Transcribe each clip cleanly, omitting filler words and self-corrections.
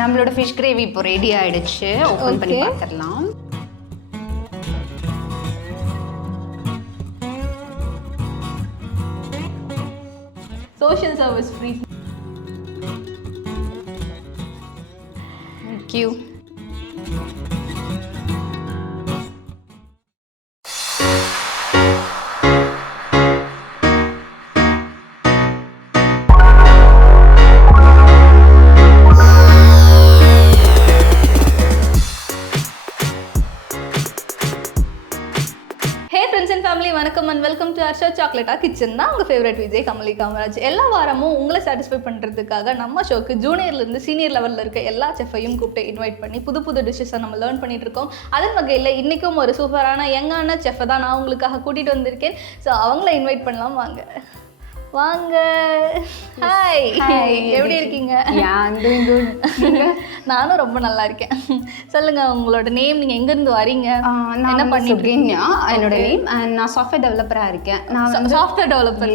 நம்மளோட fish gravy இப்போ ready ஆயிடுச்சு. ஓபன் பண்ணி பார்த்துடலாம். Social service free. Thank you. வணக்கம் அண்ட் வெல்கம் டு அர்ஷா சாக்லேட்டா கிச்சன் தான் உங்கள் ஃபேவரட் விஜய் கமலி காமராஜ். எல்லா வாரமும் உங்களை சாட்டிஸ்ஃபை பண்ணுறதுக்காக நம்ம ஷோக்கு ஜூனியர்லேருந்து சீனியர் லெவலில் இருக்க எல்லா செஃப்பையும் கூப்பிட்டு இன்வைட் பண்ணி புது புது டிஷ்ஷஸை நம்ம லேர்ன் பண்ணிட்டு இருக்கோம். அதன் வகையில் இன்றைக்கும் ஒரு சூப்பரான யங்கான செஃப்பை தான் நான் உங்களுக்காக கூட்டிகிட்டு வந்திருக்கேன். ஸோ அவங்கள இன்வைட் பண்ணலாம் வாங்க. வாங்க. ஹாய், எப்படி இருக்கீங்க? நானும் ரொம்ப நல்லா இருக்கேன். சொல்லுங்க உங்களோட நேம், நீங்க எங்க இருந்து வரீங்க, என்ன பண்ணிருக்கீங்க? என்னோட நேம், நான் சாஃப்ட்வேர் டெவலப்பரா இருக்கேன். நான் சாஃப்ட்வேர் டெவலப்பர்.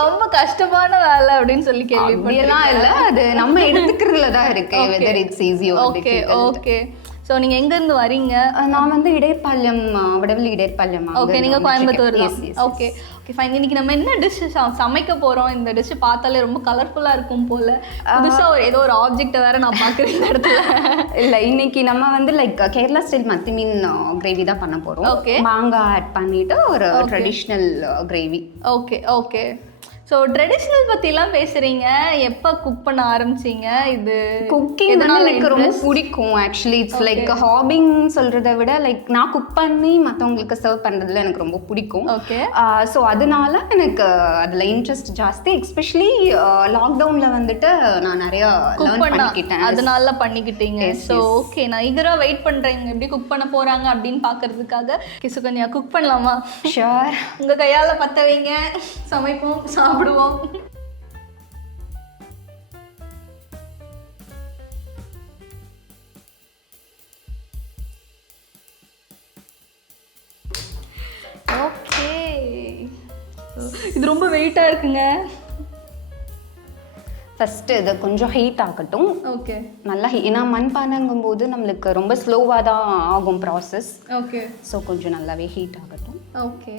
ரொம்ப கஷ்டமான வேலை அப்படின்னு சொல்லி கேள்விப்பட்டேன். இல்ல, அது நம்ம எடுத்துக்கிறதுல தான் இருக்கு. Whether it's easy or difficult. Okay. So நீங்கள் எங்கேருந்து வரீங்க? நான் வந்து இடைப்பாளையம், வடவள்ளி இடைப்பாளையம். ஓகே, நீங்கள் கோயம்புத்தூர். Okay okay fine. இன்னைக்கு நம்ம என்ன டிஷ் சமைக்க போகிறோம்? இந்த டிஷ் பார்த்தாலே ரொம்ப கலர்ஃபுல்லாக இருக்கும் போல். புதுசாக ஏதோ ஒரு ஆப்ஜெக்டை வேறு நான் பார்க்குறேன் இந்த இடத்துல. இல்லை, இன்னைக்கு நம்ம வந்து லைக் கேரளா ஸ்டைல் மத்தி மீன் கிரேவி தான் பண்ண போகிறோம். ஓகே, மாங்காய் ஆட் பண்ணிவிட்டு ஒரு traditional gravy. Okay okay. So traditional பற்றிலாம் பேசுகிறீங்க, எப்போ குக் பண்ண ஆரம்பிச்சிங்க? இது குக்கிங் எனக்கு ரொம்ப பிடிக்கும். ஆக்சுவலி இட்ஸ் லைக் ஹாபின்னு சொல்கிறத விட லைக் நான் குக் பண்ணி மற்றவங்களுக்கு சர்வ் பண்ணுறதுல எனக்கு ரொம்ப பிடிக்கும். ஓகே. ஸோ அதனால எனக்கு அதில் இன்ட்ரெஸ்ட் ஜாஸ்தி. எஸ்பெஷலி லாக்டவுனில் வந்துட்டு நான் நிறையா லேர்ன் பண்ணிக்கிட்டேன். அதனால பண்ணிக்கிட்டீங்க. ஸோ ஓகே, நான் ஈகராக வெயிட் பண்ணுறேன் எப்படி குக் பண்ண போகிறாங்க அப்படின்னு பார்க்கறதுக்காக. சுகன்யா, குக் பண்ணலாமா? ஷுர். உங்கள் கையால் பற்ற வைங்க, சமைப்போம், சாப்பிடுவோம். ஓகே, இது ரொம்ப வெயிட்டா இருக்குங்க. ஃபஸ்ட்டு இதை கொஞ்சம் ஹீட் ஆகட்டும். ஓகே. நல்லா ஏன்னா மண்பானைங்கும் போது நம்மளுக்கு ரொம்ப ஸ்லோவாக தான் ஆகும் ப்ராசஸ். ஓகே. ஸோ கொஞ்சம் நல்லாவே ஹீட் ஆகட்டும். ஓகே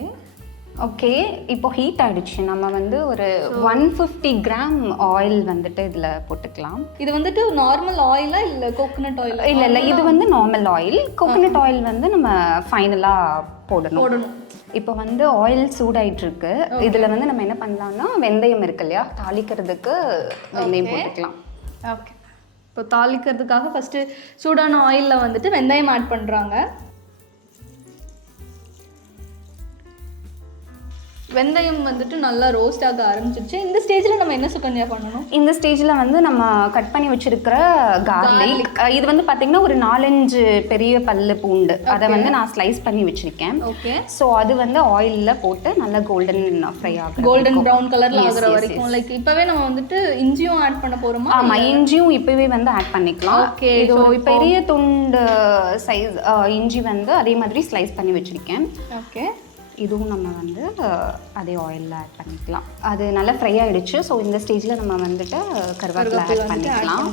ஓகே, இப்போ ஹீட் ஆகிடுச்சு. நம்ம வந்து ஒரு 150 கிராம் ஆயில் வந்துட்டு இதில் போட்டுக்கலாம். இது வந்துட்டு நார்மல் ஆயிலா இல்லை கோகோனட் ஆயிலா? இல்லை, இது வந்து நார்மல் ஆயில். கோகோனட் ஆயில் வந்து நம்ம ஃபைனலாக போடணும். இப்போ வந்து ஆயில் சூடாயிட்டு இருக்கு. இதில் வந்து நம்ம என்ன பண்ணலாம்னா வெந்தயம் இருக்கு இல்லையா, தாளிக்கிறதுக்கு வெந்தயம் போட்டுக்கலாம். ஓகே. இப்போ தாளிக்கிறதுக்காக ஃபஸ்ட்டு சூடான ஆயிலில் வந்துட்டு வெந்தயம் ஆட் பண்ணுறாங்க. வெந்தயம் வந்துட்டு நல்லா ரோஸ்ட் ஆக ஆரம்பிச்சிருச்சு. இந்த ஸ்டேஜில் நம்ம என்ன சுகன்யா பண்ணணும்? இந்த ஸ்டேஜில் வந்து நம்ம கட் பண்ணி வச்சுருக்கிற கார்லிக், இது வந்து பார்த்திங்கன்னா ஒரு 4-5 பெரிய பல்லு பூண்டு, அதை வந்து நான் ஸ்லைஸ் பண்ணி வச்சுருக்கேன். ஓகே. ஸோ அது வந்து ஆயிலில் போட்டு நல்லா கோல்டன் ஃப்ரை ஆகும், கோல்டன் ப்ரௌன் கலரில் ஆகிற வரைக்கும். லைக் இப்போவே நம்ம வந்துட்டு இஞ்சியும் ஆட் பண்ண போகிறோமா? ஆமாம், இஞ்சியும் இப்போவே வந்து ஆட் பண்ணிக்கலாம். ஓகே. இது ஒரு பெரிய துண்டு சைஸ் இஞ்சி வந்து அதே மாதிரி ஸ்லைஸ் பண்ணி வச்சுருக்கேன். ஓகே. இதுவும் நம்ம வந்து அதே ஆயிலில் ஆட் பண்ணிக்கலாம். அது நல்லா ஃப்ரை ஆகிடுச்சு. ஸோ இந்த ஸ்டேஜில் நம்ம வந்துட்டு கருவேப்பிலை ஆட் பண்ணிக்கலாம்.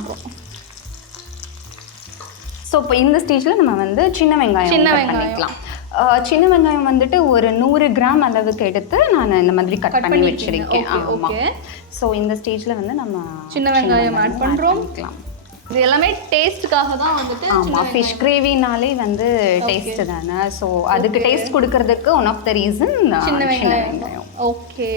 ஸோ இப்போ இந்த ஸ்டேஜில் நம்ம வந்து சின்ன வெங்காயம் பண்ணிக்கலாம். சின்ன வெங்காயம் வந்துட்டு ஒரு 100 கிராம் அளவுக்கு எடுத்து நான் இந்த மாதிரி கட் பண்ணி வச்சுருக்கேன். ஆமாம். ஸோ இந்த ஸ்டேஜில் வந்து நம்ம சின்ன வெங்காயம் ஆட் பண்ணுறோம். இது எல்லாமே டேஸ்ட்டுக்காக தான் வந்துட்டு. ஆமாம், ஃபிஷ் கிரேவினாலே வந்து டேஸ்ட்டு தானே. ஸோ அதுக்கு டேஸ்ட் கொடுக்கறதுக்கு ஒன் ஆஃப் த ரீசன் சின்ன வெங்காயம். ஓகே.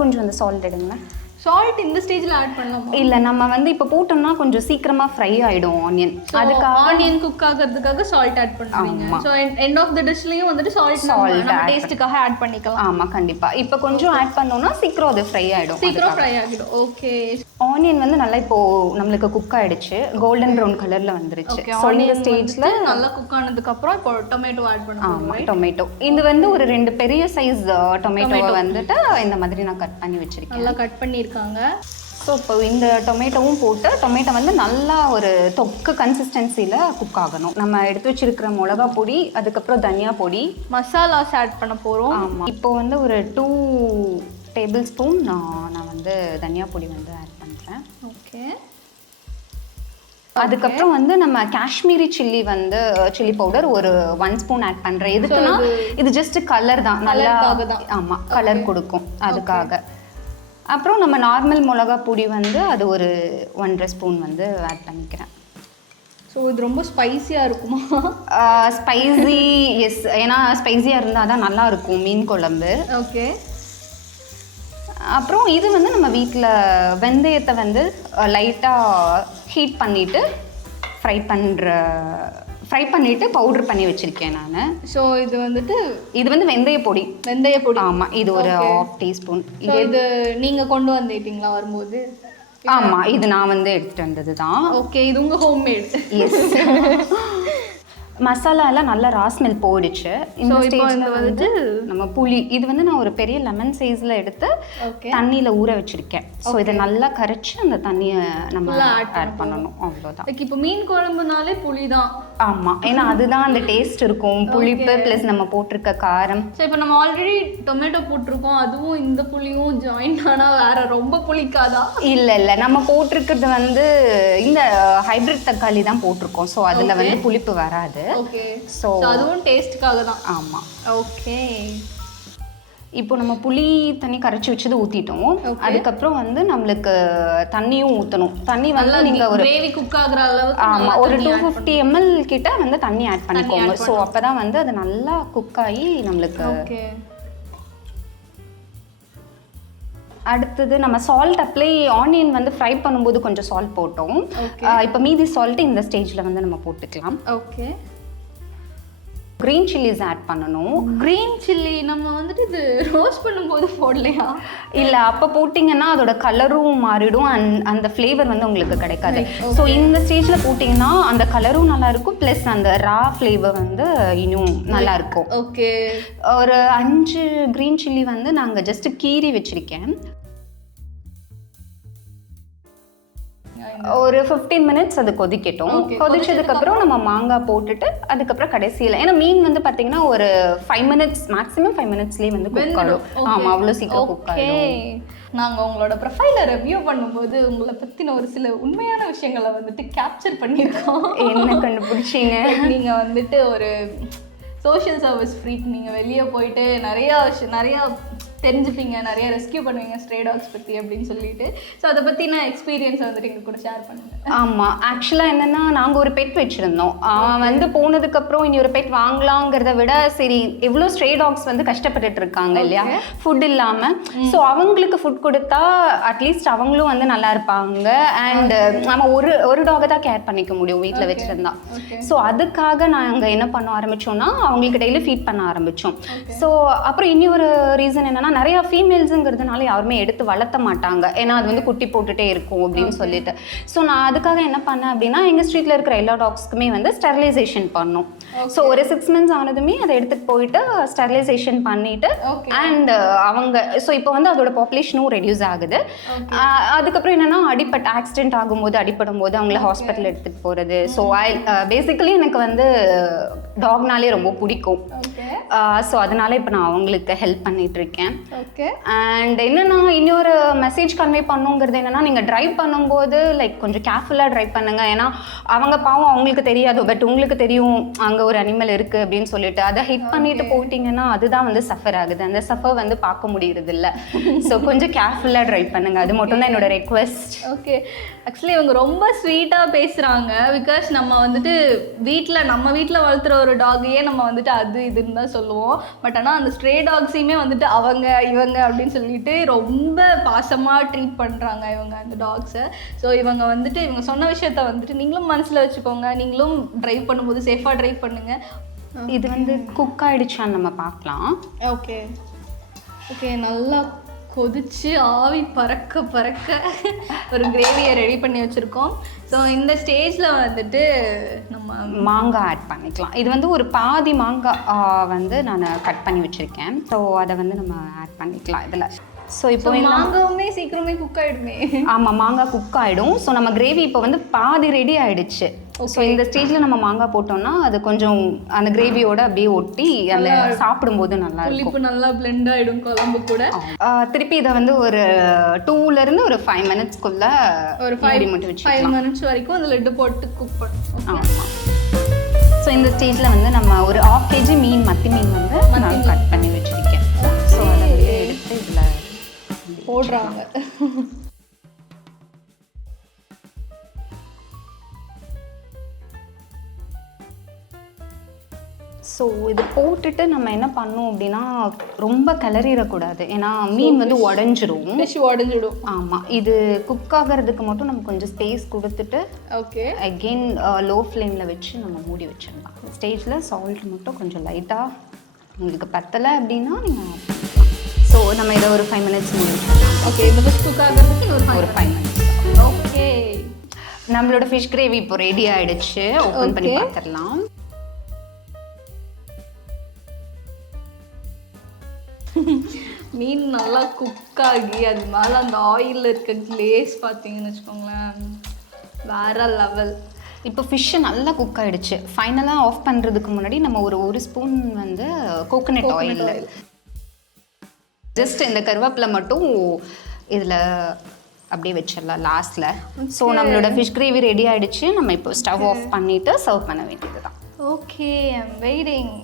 கொஞ்சம் வந்து சால்ட் எடுங்க. சால்ட் இந்த ஸ்டேஜில் ஆட் பண்ணலாம்? இல்லை, நம்ம வந்து இப்போ போட்டோம்னா கொஞ்சம் சீக்கிரமாக ஃப்ரை ஆகிடும் ஆனியன். அதுக்கு ஆனியன் குக் ஆகிறதுக்காக சால்ட் ஆட் பண்ணுவீங்க. ஸோ எண்ட் ஆஃப் த டிஷ்லையும் வந்துட்டு சால்ட் டேஸ்ட்டுக்காக ஆட் பண்ணிக்கலாம். ஆமாம், கண்டிப்பாக. இப்போ கொஞ்சம் ஆட் பண்ணோம்னா சீக்கிரம் அது ஃப்ரை ஆகிடும். ஓகே. ஆனியன் வந்து நல்லா இப்போது நம்மளுக்கு குக் ஆகிடுச்சு, கோல்டன் ப்ரௌன் கலரில் வந்துருச்சு. ஸோ இந்த ஸ்டேஜில் நல்லா குக் ஆனதுக்கப்புறம் இப்போ டொமேட்டோ ஆட் பண்ணுவோம். ஆமாம், டொமேட்டோ. இது வந்து ஒரு 2 பெரிய சைஸ் டொமேட்டோவை வந்துட்டு இந்த மாதிரி நான் கட் பண்ணி வச்சுருக்கேன். நல்லா கட் பண்ணியிருக்காங்க. ஸோ இப்போ இந்த டொமேட்டோவும் போட்டு டொமேட்டோ வந்து நல்லா ஒரு தொக்கு கன்சிஸ்டன்சியில் குக் ஆகணும். நம்ம எடுத்து வச்சிருக்கிற மிளகா பொடி, அதுக்கப்புறம் தனியா பொடி, மசாலாஸ் ஆட் பண்ண போகிறோம். ஆமாம். இப்போ வந்து ஒரு 2 டேபிள் ஸ்பூன் நான் வந்து தனியா பொடி வந்து ஆட் பண்ணுறேன். ஓகே. அதுக்கப்புறம் வந்து நம்ம காஷ்மீரி சில்லி வந்து சில்லி பவுடர் ஒரு 1 ஸ்பூன் ஆட் பண்ணுறேன். எதுக்குன்னா இது ஜஸ்ட் கலர் தான், நல்லா ஆமாம் கலர் கொடுக்கும் அதுக்காக. அப்புறம் நம்ம நார்மல் மிளகா பொடி வந்து அது ஒரு 1.5 ஸ்பூன் வந்து ஆட் பண்ணிக்கிறேன். ஸோ இது ரொம்ப ஸ்பைஸியாக இருக்குமா? ஸ்பைசி எஸ், ஏன்னா ஸ்பைஸியாக இருந்தால் தான் நல்லா இருக்கும் மீன் குழம்பு. ஓகே. அப்புறம் இது வந்து நம்ம வீட்டில் வெந்தயத்தை வந்து லைட்டாக ஹீட் பண்ணிவிட்டு ஃப்ரை பண்ணிவிட்டு பவுட்ரு பண்ணி வச்சுருக்கேன் நான். ஸோ இது வந்து வெந்தய பொடி. ஆமாம், இது ஒரு 1/2 டீஸ்பூன். இது நீங்கள் கொண்டு வந்துட்டீங்களா வரும்போது? ஆமாம், இது நான் வந்து எடுத்துகிட்டு வந்தது தான். ஓகே, இது உங்கள் ஹோம்மேட்? எஸ். மசாலா எல்லாம் நல்லா ராஸ்மெல் போயிடுச்சு. இந்த ஸ்டேஜ்ல வந்து நம்ம புளி, இது வந்து நான் ஒரு பெரிய லெமன் சைஸ்ல எடுத்து தண்ணியில ஊற வச்சிருக்கேன். ஸோ இதை நல்லா கரைச்சி அந்த தண்ணியை நம்ம ஆட் பண்ணணும், அவ்வளோதான். இப்போ மீன் குழம்புனாலே புளி தான். ஆமாம், ஏன்னா அதுதான் அந்த டேஸ்ட் இருக்கும், புளிப்பு ப்ளஸ் நம்ம போட்டிருக்க காரம். ஸோ இப்போ நம்ம ஆல்ரெடி டொமேட்டோ போட்டிருக்கோம், அதுவும் இந்த புளியும் ஜாயிண்ட் ஆனால் வேற ரொம்ப புளிக்காதா? இல்லை இல்லை, நம்ம போட்டிருக்கிறது வந்து இந்த ஹைபிரிட் தக்காளி தான் போட்டிருக்கோம். ஸோ அதில் வந்து புளிப்பு வராது. ஓகே. ஸோ அதுவும் டேஸ்ட்டுக்காக தான். ஆமாம். ஓகே. இப்போ நம்ம புளி தண்ணி கரைச்சி வச்சது ஊற்றிட்டோம். அதுக்கப்புறம் வந்து நம்மளுக்கு தண்ணியும் ஊற்றணும். தண்ணி வந்து நீங்கள் ஒரு கிரேவி குக் ஆகுற அளவுக்கு, ஆமாம், ஒரு 250 ml கிட்ட வந்து தண்ணி ஆட் பண்ணிக்கோங்க. ஸோ அப்போ தான் வந்து அது நல்லா குக் ஆகி நம்மளுக்கு. ஓகே. அடுத்தது நம்ம சால்ட் அப்ளை, ஆனியன் வந்து ஃப்ரை பண்ணும்போது கொஞ்சம் சால்ட் போட்டோம். இப்போ மீதி சால்ட்டு இந்த ஸ்டேஜில் வந்து நம்ம போட்டுக்கலாம். ஓகே. க்ரீன் சில்லிஸ் ஆட் பண்ணணும். க்ரீன் சில்லி நம்ம வந்துட்டு இது ரோஸ்ட் பண்ணும்போது போடலையா? இல்லை, அப்போ போட்டிங்கன்னா அதோட கலரும் மாறிடும், அந்த ஃப்ளேவர் வந்து உங்களுக்கு கிடைக்காது. ஸோ இந்த ஸ்டேஜில் போட்டிங்கன்னா அந்த கலரும் நல்லாயிருக்கும், ப்ளஸ் அந்த ரா ஃப்ளேவர் வந்து இன்னும் நல்லாயிருக்கும். ஓகே. ஒரு 5 க்ரீன் சில்லி வந்து நாங்கள் ஜஸ்ட்டு கீறி வச்சுருக்கேன். ஒரு 15 minutes அது கொதிக்கட்டும். கொதிச்சதுக்கப்புறம் நம்ம மாங்காய் போட்டுட்டு அதுக்கப்புறம் கடைசியில், ஏன்னா மீன் வந்து பார்த்தீங்கன்னா ஒரு 5 minutes மேக்ஸிமம் 5 minutesலேயே வந்து குக் ஆகும். ஆமாம், அவ்வளோ சீக்கிரம் குக் ஆகும். நாங்கள் உங்களோட ப்ரொஃபைலை ரிவ்யூ பண்ணும்போது உங்களை பற்றின ஒரு சில உண்மையான விஷயங்களை வந்துட்டு கேப்சர் பண்ணியிருக்கோம். என்ன கண்டுபிடிச்சிங்க? நீங்கள் வந்துட்டு ஒரு சோஷியல் சர்வீஸ் ஃப்ரீக், நீங்கள் வெளியே போயிட்டு நிறையா தெரிஞ்சுப்பீங்க, நிறைய ரெஸ்கியூ பண்ணுவீங்க ஸ்ட்ரே டாக்ஸ் பற்றி அப்படின்னு சொல்லிட்டு. ஸோ அதை பற்றின எக்ஸ்பீரியன்ஸை வந்துட்டு எங்கள் கூட ஷேர் பண்ணுங்கள். ஆமாம், ஆக்சுவலாக என்னென்னா நாங்கள் ஒரு பெட் வச்சுருந்தோம். அவன் வந்து போனதுக்கப்புறம் இனி ஒரு பெட் வாங்கலாங்கிறத விட, சரி எவ்வளோ ஸ்ட்ரே டாக்ஸ் வந்து கஷ்டப்பட்டுட்டு இருக்காங்க இல்லையா, ஃபுட் இல்லாமல். ஸோ அவங்களுக்கு ஃபுட் கொடுத்தா அட்லீஸ்ட் அவங்களும் வந்து நல்லா இருப்பாங்க. அண்ட் நம்ம ஒரு டாகை தான் கேர் பண்ணிக்க முடியும் வீட்டில் வச்சுருந்தா. ஸோ அதுக்காக நாங்கள் என்ன பண்ண ஆரம்பித்தோம்னா, அவங்களுக்கு டெய்லி ஃபீட் பண்ண ஆரம்பித்தோம். ஸோ அப்புறம் இனி ஒரு ரீசன் என்னென்னா, நிறையா ஃபீமேல்ஸுங்கிறதுனால யாருமே எடுத்து வளர்த்த மாட்டாங்க, ஏன்னா அது வந்து குட்டி போட்டுகிட்டே இருக்கும் அப்படின்னு சொல்லிட்டு. ஸோ நான் அதுக்காக என்ன பண்ணேன் அப்படின்னா, எங்கள் ஸ்ட்ரீட்டில் இருக்கிற எல்லா டாக்ஸ்க்குமே வந்து ஸ்டெரிலைசேஷன் பண்ணோம். ஸோ ஒரு 6 months ஆனதுமே அதை எடுத்துகிட்டு போயிட்டு ஸ்டெரிலைசேஷன் பண்ணிவிட்டு அண்ட் அவங்க ஸோ இப்போ வந்து அதோட பாப்புலேஷனும் ரெடியூஸ் ஆகுது. அதுக்கப்புறம் என்னென்னா, ஆக்சிடென்ட் ஆகும்போது அடிப்படும் போது அவங்கள ஹாஸ்பிட்டல் எடுத்துகிட்டு போகிறது. ஸோ பேசிக்கலி எனக்கு வந்து டாக்னாலே ரொம்ப பிடிக்கும். ஸோ அதனால இப்போ நான் அவங்களுக்கு ஹெல்ப் பண்ணிகிட்ருக்கேன். அண்ட் என்னென்னா, இன்னொரு மெசேஜ் கன்வே பண்ணுங்கிறது என்னென்னா, நீங்கள் ட்ரைவ் பண்ணும்போது லைக் கொஞ்சம் கேர்ஃபுல்லாக ட்ரைவ் பண்ணுங்கள். ஏன்னா அவங்க பாவம் அவங்களுக்கு தெரியாது, பட் உங்களுக்கு தெரியும் அங்கே ஒரு அனிமல் இருக்குது அப்படின்னு சொல்லிட்டு அதை ஹிட் பண்ணிட்டு போயிட்டீங்கன்னா அதுதான் வந்து சஃபர் ஆகுது. அந்த சஃபர் வந்து பார்க்க முடியறது இல்லை. ஸோ கொஞ்சம் கேர்ஃபுல்லாக ட்ரைவ் பண்ணுங்கள், அது மட்டும் தான் என்னோட ரெக்வெஸ்ட். ஓகே. ஆக்சுவலி இவங்க ரொம்ப ஸ்வீட்டாக பேசுகிறாங்க. பிகாஸ் நம்ம வந்துட்டு நம்ம வீட்டில் வளர்த்துற ஒரு டாகையே நம்ம வந்துட்டு அது இதுன்னு தான் சொல்லுவோம். பட் ஆனால் அந்த ஸ்ட்ரே டாக்ஸையுமே வந்துட்டு அவங்க இவங்க அப்படின்னு சொல்லிட்டு ரொம்ப பாசமாக ட்ரீட் பண்ணுறாங்க இவங்க அந்த டாக்ஸை. ஸோ இவங்க சொன்ன விஷயத்த வந்துட்டு நீங்களும் மனசில் வச்சுக்கோங்க. நீங்களும் ட்ரைவ் பண்ணும்போது சேஃபாக ட்ரைவ் பண்ணுங்கள். இது வந்து குக் ஆகிடுச்சான்னு நம்ம பார்க்கலாம். ஓகே. நல்லா கொதிச்சு ஆவி பறக்க ஒரு கிரேவியை ரெடி பண்ணி வச்சுருக்கோம். ஸோ இந்த ஸ்டேஜில் வந்துட்டு நம்ம மாங்காய் ஆட் பண்ணிக்கலாம். இது வந்து ஒரு பாதி மாங்காய் வந்து நான் கட் பண்ணி வச்சுருக்கேன். ஸோ அதை வந்து நம்ம ஆட் பண்ணிக்கலாம் இதில். ஸோ இப்போ மாங்காவுமே சீக்கிரமே குக் ஆகிடுமே. ஆமாம், மாங்காய் குக் ஆகிடும். ஸோ நம்ம கிரேவி இப்போ வந்து பாதி ரெடி ஆகிடுச்சு. ஸோ இந்த ஸ்டேஜில் நம்ம மாங்காய் போட்டோம்னா அது கொஞ்சம் அந்த கிரேவியோட அப்படியே ஒட்டி அந்த சாப்பிடும்போது நல்லா இருக்கும், நல்லா பிளெண்ட் ஆகிடும் குழம்பு கூட. திருப்பி இதை வந்து ஒரு 2 to 5 minutesக்குள்ள ஒரு 5 minutes வரைக்கும் அந்த லெட்டு போட்டு குக் பண்ணும். ஆமாம். ஸோ இந்த ஸ்டேஜில் வந்து நம்ம ஒரு 1/2 kg மீன், மத்தி மீன் வந்து நான் கட் பண்ணி வச்சுருக்கேன். ஸோ அதை எடுத்து இதில் போடுறாங்க. ஸோ இது போட்டுட்டு நம்ம என்ன பண்ணோம் அப்படின்னா ரொம்ப கிளறிடக்கூடாது, ஏன்னா மீன் வந்து உடஞ்சிடும். ஆமாம், இது குக் ஆகிறதுக்கு மட்டும் நம்ம கொஞ்சம் ஸ்பேஸ் கொடுத்துட்டு ஓகே அகெயின் லோ ஃப்ளேமில் வச்சு நம்ம மூடி வச்சிடலாம். ஸ்டேஜில் சால்ட் மட்டும் கொஞ்சம் லைட்டாக உங்களுக்கு பத்தலை அப்படின்னா நீங்கள். ஸோ நம்ம இதை ஒரு 5 minutes மூடி வச்சிடலாம். ஓகே, இந்த ஃபிஷ் குக் ஆகிறதுக்கு ஒரு 5 minutes. ஓகே, நம்மளோட ஃபிஷ் கிரேவி இப்போ ரெடி ஆகிடுச்சு. ஓப்பன் பண்ணி பார்த்துடலாம். மீன் நல்லா குக் ஆகி அது மேலே அந்த ஆயிலில் இருக்க கிளேஸ் பார்த்தீங்கன்னு வச்சுக்கோங்களேன், வேற லெவல். இப்போ ஃபிஷ்ஷு நல்லா குக் ஆகிடுச்சு. ஃபைனலாக ஆஃப் பண்ணுறதுக்கு முன்னாடி நம்ம ஒரு ஸ்பூன் வந்து கோகோனட் ஆயில், ஜஸ்ட் இந்த கருவேப்பிலை மட்டும் இதில் அப்படியே வச்சிடலாம் லாஸ்ட்டில். ஸோ நம்மளோட ஃபிஷ் கிரேவி ரெடி ஆகிடுச்சு. நம்ம இப்போ ஸ்டவ் ஆஃப் பண்ணிவிட்டு சர்வ் பண்ண வேண்டியது தான். Okay, I'm waiting.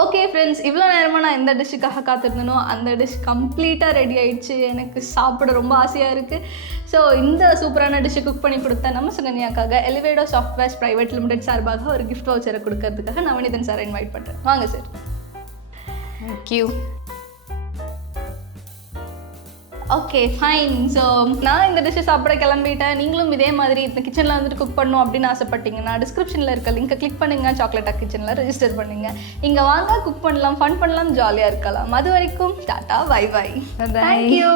Okay friends, இவ்வளோ நேரமாக நான் எந்த டிஷ்ஷுக்காக காத்திருந்தனோ அந்த டிஷ் கம்ப்ளீட்டாக ரெடி ஆகிடுச்சு. எனக்கு சாப்பிட ரொம்ப ஆசையாக இருக்குது. ஸோ இந்த சூப்பரான டிஷ்ஷை குக் பண்ணி கொடுத்த நம்ம சுகன்யாக்காக எலிவேடோ சாஃப்ட்வேர்ஸ் பிரைவேட் லிமிடெட் சார்பாக ஒரு கிஃப்ட் வவுச்சரை கொடுக்கறதுக்காக நவநீதன் சார் இன்வைட் பண்ணுறேன். வாங்க sir. Thank you. Okay fine. So நான் இந்த டிஷ்ஷை சாப்பிட கிளம்பிட்டேன். நீங்களும் இதே மாதிரி இந்த கிச்சனில் வந்துட்டு குக் பண்ணணும் அப்படின்னு ஆசைப்பட்டீங்கன்னா டிஸ்கிரிப்ஷனில் இருக்க லிங்கை கிளிக் பண்ணுங்கள். சாக்லேட்டா கிச்சனில் ரெஜிஸ்டர் பண்ணுங்கள். இங்கே வாங்க, குக் பண்ணலாம், ஃபன் பண்ணலாம், ஜாலியாக இருக்கலாம். அது வரைக்கும் டாட்டா, பை பை. தேங்க்யூ.